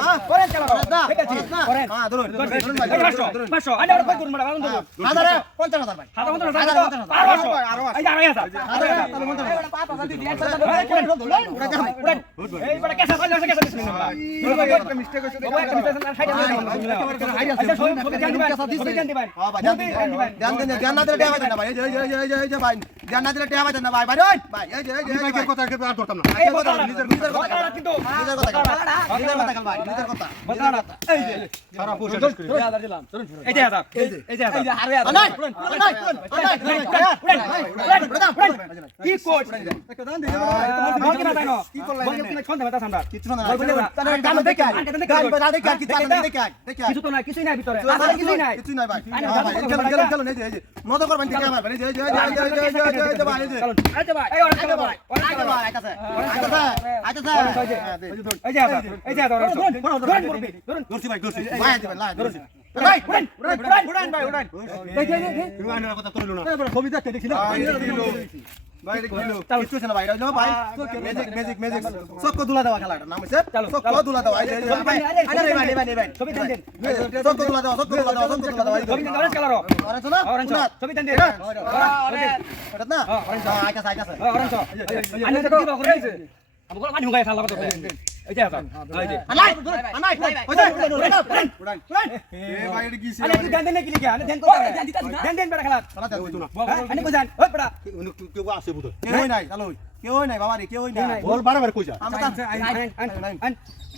ஆ Orange color, না দেখেছি। না Orange। হ্যাঁ ধরুন ধরুন ধরুন ভাই এই পাঁচশো, পাঁচশো। আরে আরে কই করুন ম্যাডাম, আনন্দ করুন। হাজারে ভাই হাজার মতো না, হাজার, হাজার, হাজার, আরও পাঁচশো। এই যে আড়াই হাজার। হাজারে তাহলে পঞ্চাশ হাজার এই, উড়ান, উড়ান। এই ক্যাসা ফাইল আছে, ক্যাসা দিচ্ছি না আমরা। বাবা, একটা mistake আছে, আর সাইডে দিয়ে দাও, বিসমিল্লাহ। আচ্ছা, ছবি- ছবি ধ্যান দিবেন, ছবি ধ্যান দিবেন। হ্যাঁ ভাই ধ্যান দিন ধ্যান দিবেন। ধ্যান দিন ধ্যান না দিলে টেয়া পাইতেন ভাই এই যে এই যে এই যে এই যে ভাই ধ্যান না দিলে টেয়া পাইতেন ভাই ভাই ওই ভাই এই যে এই যে এই যে কথা কে আর ধরতাম এই কথা, নিজের নিজের কথা কথা কিন্তু। নিজের কথা নিজের কথা ভাই নিজের কথা বাতাড়া। এই যে, সারা পয়সা শেষ করে এই যে হাজার, এই যে হাজার। নাই নাই নাই কি কোচ? বল কি মাথায় নো? বল কি না, সন্ধ্যা মাথা সামরা। কিছু না গান দেখে গান দেখে কি চান দেখে দেখে কিছু তো নাই, কিছুই নাই ভিতরে। আরে কিছুই নাই। কিছু ভাই চলো চলো চলো এই যে এই যে মত করবেন ঠিক ভাই এই যে এই যে এই যে এই যে এই যে এই যে ভাই এই যে আচ্ছা ভাই, এই orange ভাই, orange আইতে ভাই আইতাছে আইতাছে আইতাছে এই যে হাজার, এই যে ধরুন, ধরুন, ধরুন, মুরব্বি, ধরুন। দর্শি ভাই দর্শি ভাই দিবেন লাই ভাই উড়ান, উড়ান ভাই, এই যে, এই যে, তুমি আইনার কথা তোরলো না ছবি দেখতে দেখছি না? ভাই কিছু না ভাই এটা ভাই ম্যাজিক ম্যাজিক ম্যাজিক চক্ক দুলা দেওয়া খেলাটা নাম হইছে চক্ক দুলা দেওয়া এই যে ভাই আরে ভাই ভাই ভাই ছবি দেন দেন। চক্ক দুলা দেওয়া চক্ক দুলা দেওয়া চক্ক দুলা দেওয়া ছবি দেন, orange color ও। অরেঞ্জ না orange ও। ছবি দেন দেন। এটা না হ্যাঁ, orange ও। আইতাছে আইতাছে হ্যাঁ, orange ও। আনি দেখো, কি বাবা করে? আমাকে বলো, পানি হুগায় খালা এই যে হাজার, এই যে। আনাই আনাই ওই এ ভাই এটা কি আরে তুই দেন দেন নাকি লিখে? আরে দেন কোথায়? দেন দেন বেটা খেলা। খেলা দেন হইতো না হ্যাঁ, আনি কোথায়? ওই বেটা। কেউ আছে বুঝো কেউ নাই চালো কেউ নাই বাবা রে কেউ নাই বল বারবার কইছা আমরা আন, আন, আন, আন। এই যে এই যে এই যে এই যে এই যে এই যে এই ভাই এই যে এই যে খেলা দেন দেন কিলো কালা দাদু জানা দেন দেন এই orange color দেন দেন জি কিলো কালা দাদু জানা দেন দেন দেন ভাইও এই যে এই যে জি কিলো কালা দাদু খারাপ বল এই যে হাজার, এই যে হাজার। হ্যাঁ নাই বাবা রে কেউ নাই বল নগর দেন খেলা আমরা ধরা দিছো বুঝুন তুমি কো ধরা দিছো এটা রা ধরা না যাই কি পাশাগুলো মাছ ধরিয়াছে পা ধরিয়াছে এটা ভাই সবকে দুলা দেওয়া খেলা এই যে এই যে নতুন দিন দেন বলা চলুন চলুন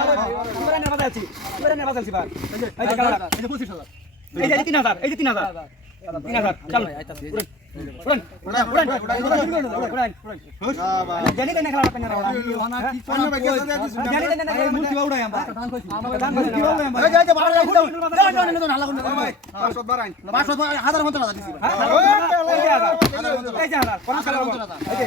না না আমরা নেবা যাচ্ছি আমরা নেবা যাচ্ছি ভাই এই যে কালা এই যে 25000 এই যে 3000 এই যে 3000 3000 চল উড়ান উড়ান উড়ান উড়ান উড়ান জানি দেন খেলা পেন রাওয়া জানি দেন না মূর্তি উড়াই আমরা আমাকে দান করে এই যে এই যে বাড়া দাও দাও দাও দাও হালা কোন ভাই 500 বাড়াই 500 হাজার মত টাকা দিছি এই যে হাজার এই যে হাজার কোন কালার এই যে হাজার মত কালার এই যে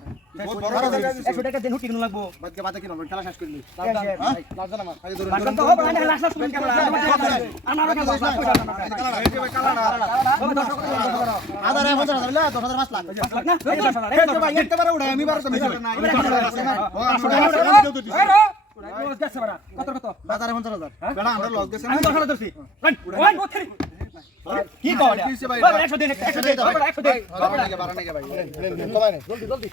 এই যে ভাই 2000 টাকা ধরে দিলাম এই যে ভাই আসিল সব 2000 না তে আছে পড়ে 5000 এই যে 500 টাকা এই মুরব্বি জলদি করুন উড়ান উড়ান ওই শালা রে থাক মরি ভাই বহুত বড় কথা দিছি 100 টাকা দেন হুটি কিনো লাগবো বাদকে বাদে কিনো খেলা শেষ করলি হ্যাঁ লাভ জানা মা এই ধরুন বারবার তো হবে না লাস্ট লাস্ট তুমি ক্যামেরা আমার আমার কাছে লাস্ট পয়সা না এই যে ভাই কালাডা হবে 10 টাকা হাজার এক হাজার হাজার লা 10000 5 লাখ লাখ না এই 10 টাকা এই যে ভাই একটা বারে উড়াই আমি বারে তো মিছিল না কত কত হাজার 50000 বেড়া আমরা লস গেছে আমি 10 টাকা ধরছি ওয়ান ওয়ান থ্রি কি কও এটা 100 দিন 100 দিন 100 দিন 100 দিন বাড়া নাকি ভাই কমাই না জলদি জলদি